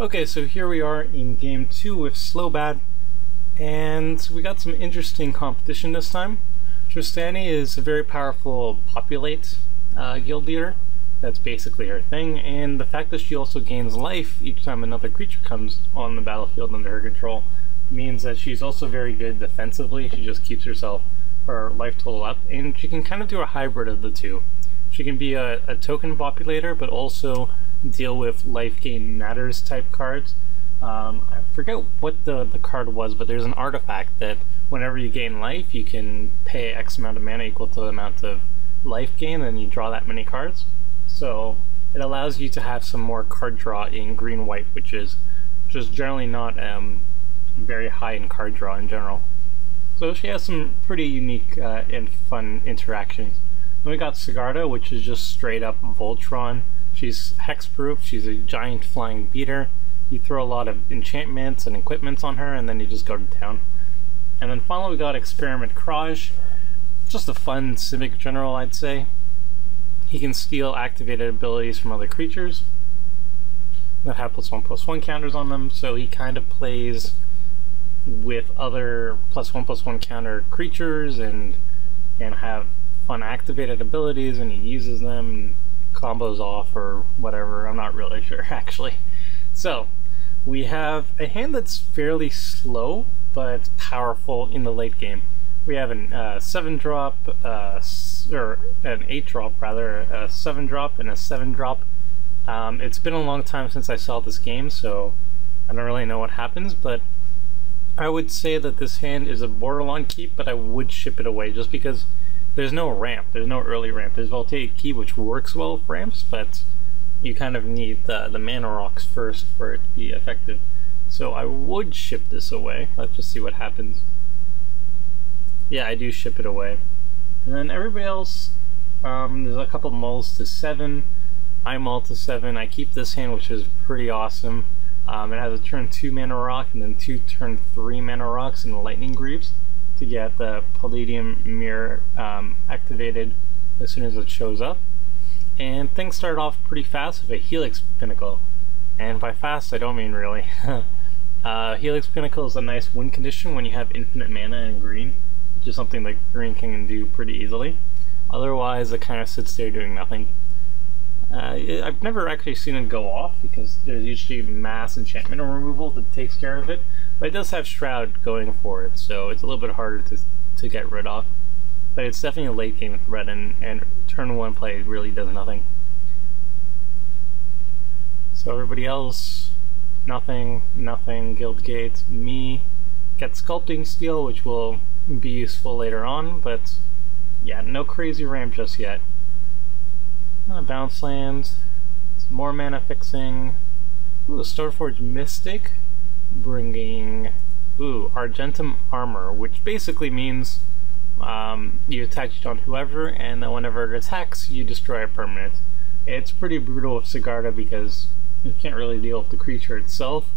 Okay, so here we are in game 2 with Slobad, and we got some interesting competition this time. Tristani is a very powerful populate guild leader. That's basically her thing, and the fact that she also gains life each time another creature comes on the battlefield under her control means that she's also very good defensively. She just keeps her life total up, and she can kind of do a hybrid of the two. She can be a token populator, but also deal with life gain matters type cards. I forget what the card was, but there's an artifact that whenever you gain life, you can pay X amount of mana equal to the amount of life gain, and you draw that many cards. So it allows you to have some more card draw in green-white, which is just generally not very high in card draw in general. So she has some pretty unique and fun interactions. Then we got Sigarda, which is just straight up Voltron. She's hexproof, she's a giant flying beater. You throw a lot of enchantments and equipments on her, and then you just go to town. And then finally we got Experiment Kraj. Just a fun Civic General, I'd say. He can steal activated abilities from other creatures that have +1/+1 counters on them, so he kind of plays with other +1/+1 counter creatures and have fun activated abilities, and he uses them and combos off or whatever. I'm not really sure actually. So we have a hand that's fairly slow but powerful in the late game. We have an 7-drop, or an 8-drop rather, a 7-drop and a 7-drop. It's been a long time since I saw this game, so I don't really know what happens, but I would say that this hand is a borderline keep, but I would ship it away just because there's no ramp, there's no early ramp. There's Voltaic Key, which works well with ramps, but you kind of need the mana rocks first for it to be effective. So I would ship this away. Let's just see what happens. Yeah, I do ship it away. And then everybody else, there's a couple mulls to 7. I mull to 7. I keep this hand, which is pretty awesome. It has a turn 2 mana rock and then 2 turn 3 mana rocks in the Lightning Greaves to get the Palladium Mirror activated as soon as it shows up. And things start off pretty fast with a Helix Pinnacle. And by fast, I don't mean really. Helix Pinnacle is a nice win condition when you have infinite mana in green, which is something that green can do pretty easily. Otherwise, it kind of sits there doing nothing. I've never actually seen it go off because there's usually mass enchantment removal that takes care of it, but it does have Shroud going for it, so it's a little bit harder to get rid of. But it's definitely a late game threat, and turn 1 play really does nothing. So everybody else, nothing, Guildgate, me, get Sculpting Steel, which will be useful later on, but yeah, no crazy ramp just yet. Bounce lands, some more mana fixing. Ooh, Stoneforge Mystic, bringing Argentum Armor, which basically means you attach it on whoever, and then whenever it attacks, you destroy a permanent. It's pretty brutal with Sigarda because you can't really deal with the creature itself.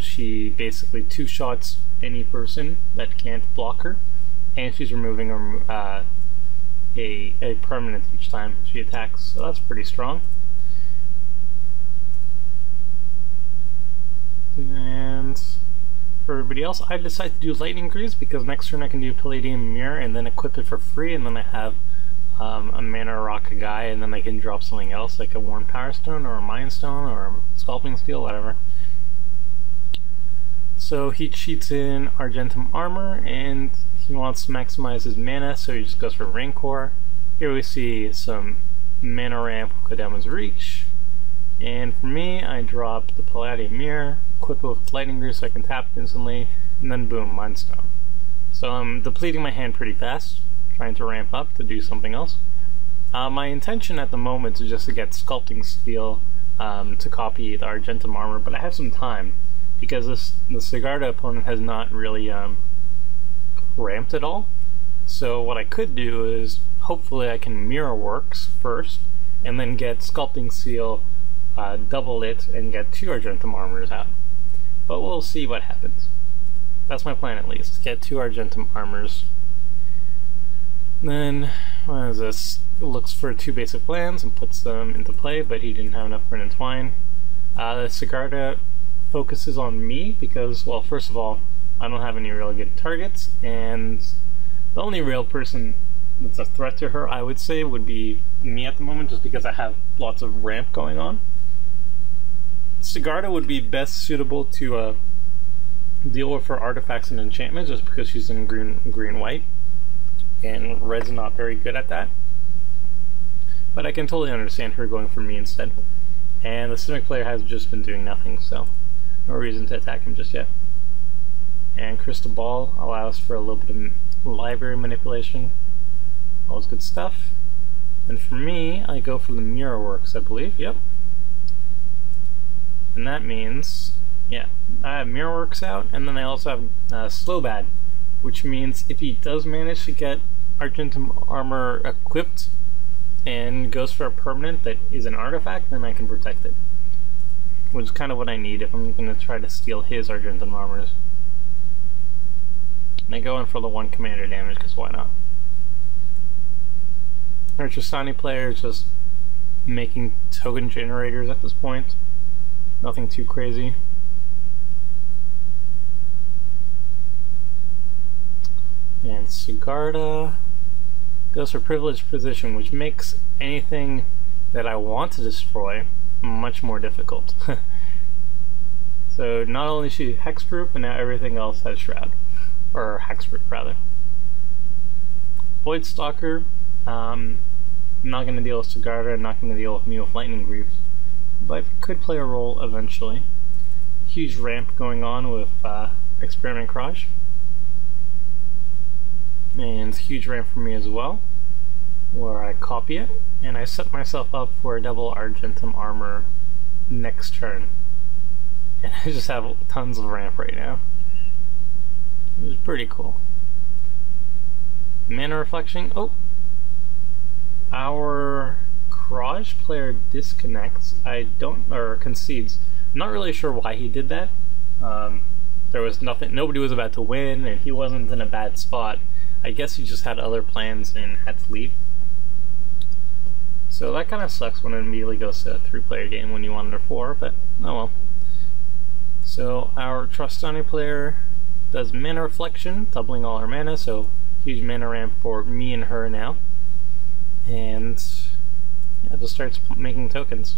She basically 2-shots any person that can't block her, and she's removing a permanent each time she attacks, so that's pretty strong. And for everybody else, I decided to do Lightning Greaves because next turn I can do Palladium Mirror and then equip it for free, and then I have a mana rock guy, and then I can drop something else like a Worn Power Stone or a Mind Stone or a Sculpting Steel, whatever. So he cheats in Argentum Armor, and he wants to maximize his mana, so he just goes for Rancor. Here we see some mana ramp Kodaman's Reach, and for me, I drop the Palladium Mirror, equip it with Lightning Greaves so I can tap it instantly, and then boom, Mind Stone. So I'm depleting my hand pretty fast, trying to ramp up to do something else. My intention at the moment is just to get Sculpting Steel to copy the Argentum Armor, but I have some time because the Sigarda opponent has not really ramped at all. So what I could do is hopefully I can Mirror Works first, and then get Sculpting Steel, double it, and get 2 Argentum Armors out. But we'll see what happens. That's my plan at least, get 2 Argentum Armors. Then, what is this? Looks for 2 basic lands and puts them into play, but he didn't have enough for an Entwine. The Sigarda focuses on me because, well, first of all, I don't have any really good targets, and the only real person that's a threat to her, I would say, would be me at the moment, just because I have lots of ramp going on. Sigarda would be best suitable to deal with her artifacts and enchantments, just because she's in green-white, and red's not very good at that. But I can totally understand her going for me instead. And the Simic player has just been doing nothing, so no reason to attack him just yet. And Crystal Ball allows for a little bit of library manipulation. Always good stuff. And for me, I go for the Mirror Works, I believe. Yep. And that means, yeah, I have Mirror Works out, and then I also have Slobad, which means if he does manage to get Argentum Armor equipped and goes for a permanent that is an artifact, then I can protect it. Which is kind of what I need if I'm going to try to steal his Argentum Armors. And I go in for the 1 commander damage, because why not? Our Tristani player is just making token generators at this point. Nothing too crazy. And Sigarda goes for Privileged Position, which makes anything that I want to destroy much more difficult. So not only is she hexproof, but now everything else has Shroud. Or hexproof, rather. Voidstalker, I'm not going to deal with Sigarda, I'm not going to deal with me with Lightning Greaves, but could play a role eventually. Huge ramp going on with Experiment Crush. And huge ramp for me as well, where I copy it, and I set myself up for a double Argentum Armor next turn. And I just have tons of ramp right now. It was pretty cool. Mana Reflection. Oh! Our Crush player disconnects. Or concedes. I'm not really sure why he did that. There was nothing, nobody was about to win, and he wasn't in a bad spot. I guess he just had other plans and had to leave. So that kind of sucks when it immediately goes to a 3-player game when you want under 4, but oh well. So our Tristani player does Mana Reflection, doubling all her mana, so huge mana ramp for me and her now. And yeah, just starts making tokens.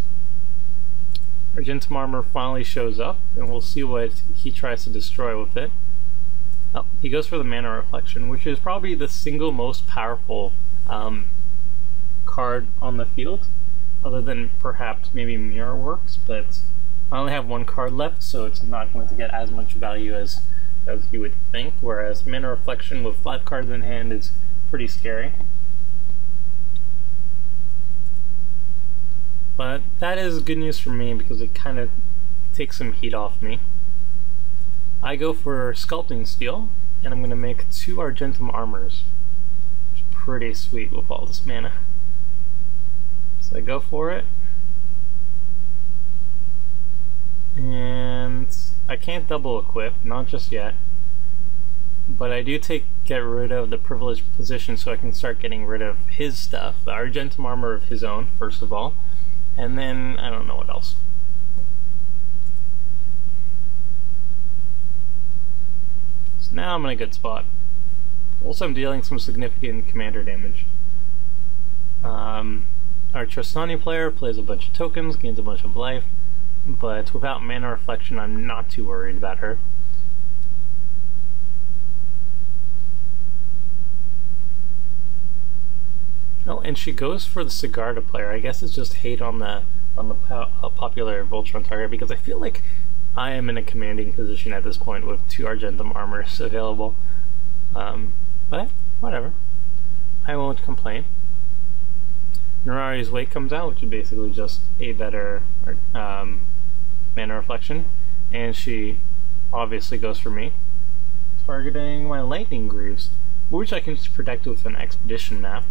Argentum Armor finally shows up, and we'll see what he tries to destroy with it. Oh, he goes for the Mana Reflection, which is probably the single most powerful card on the field, other than perhaps maybe Mirror Works, but I only have 1 card left, so it's not going to get as much value as you would think, whereas Mana Reflection with 5 cards in hand is pretty scary. But that is good news for me because it kind of takes some heat off me. I go for Sculpting Steel, and I'm going to make 2 Argentum Armors. Which is pretty sweet with all this mana. So I go for it. And I can't double equip, not just yet. But I do get rid of the Privileged Position so I can start getting rid of his stuff. The Argentum Armor of his own, first of all. And then, I don't know what else. So now I'm in a good spot. Also, I'm dealing some significant commander damage. Our Tristani player plays a bunch of tokens, gains a bunch of life, but without Mana Reflection, I'm not too worried about her. Oh, and she goes for the Sigarda player. I guess it's just hate on the popular Voltron target, because I feel like I am in a commanding position at this point with 2 Argentum Armors available. But whatever. I won't complain. Nerari's Wake comes out, which is basically just a better Mana Reflection, and she obviously goes for me, targeting my Lightning Greaves, which I can just protect with an Expedition map.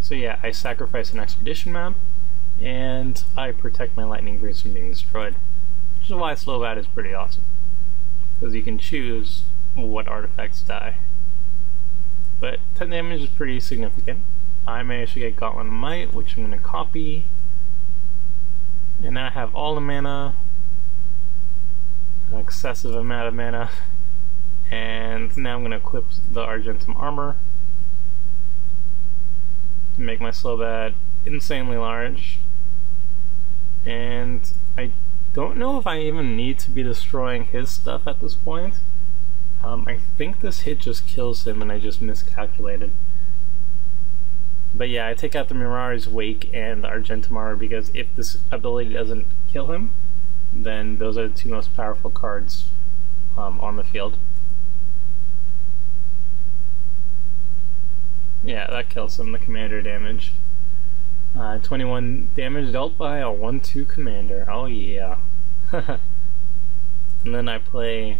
So yeah, I sacrifice an Expedition map, and I protect my Lightning Greaves from being destroyed, which is why Slobad is pretty awesome, because you can choose what artifacts die. But 10 damage is pretty significant. I managed to get Goblin Might, which I'm going to copy. And now I have all the mana, an excessive amount of mana, and now I'm going to equip the Argentum armor to make my Slobad insanely large. And I don't know if I even need to be destroying his stuff at this point. I think this hit just kills him and I just miscalculated. But yeah, I take out the Mirari's Wake and the Argentum armor because if this ability doesn't kill him, then those are the two most powerful cards on the field. Yeah, that kills him, the commander damage. 21 damage dealt by a 1/2 commander. Oh yeah. And then I play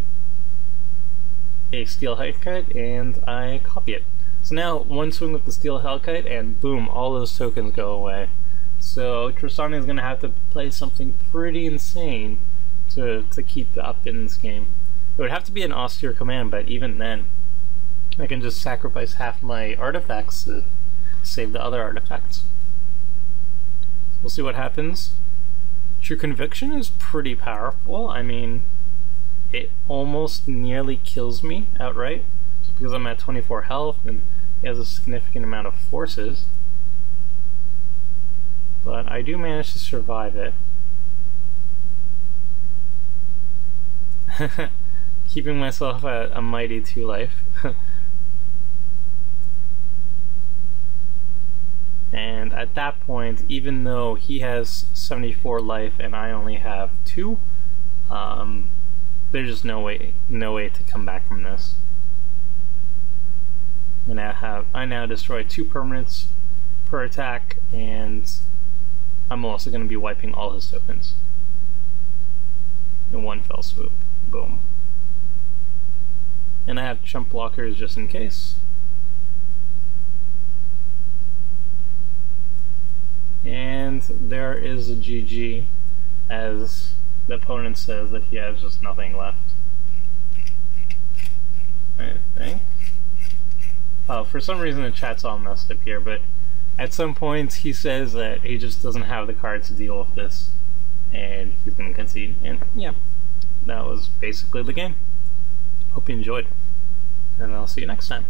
a Steel Hellkite and I copy it. So now one swing with the Steel Hellkite and boom, all those tokens go away. So Tristani is going to have to play something pretty insane to keep up in this game. It would have to be an austere command, but even then, I can just sacrifice half my artifacts to save the other artifacts. We'll see what happens. True Conviction is pretty powerful. I mean, it almost nearly kills me outright, just because I'm at 24 health and he has a significant amount of forces. But I do manage to survive it. Keeping myself at a mighty 2 life. And at that point, even though he has 74 life and I only have 2, there's just no way to come back from this. And I now destroy 2 permanents per attack, and I'm also going to be wiping all his tokens in one fell swoop. Boom. And I have chump blockers just in case. And there is a GG, as the opponent says that he has just nothing left. I think. Oh, for some reason the chat's all messed up here, but at some point he says that he just doesn't have the cards to deal with this, and he's going to concede. And yeah, that was basically the game. Hope you enjoyed, and I'll see you next time.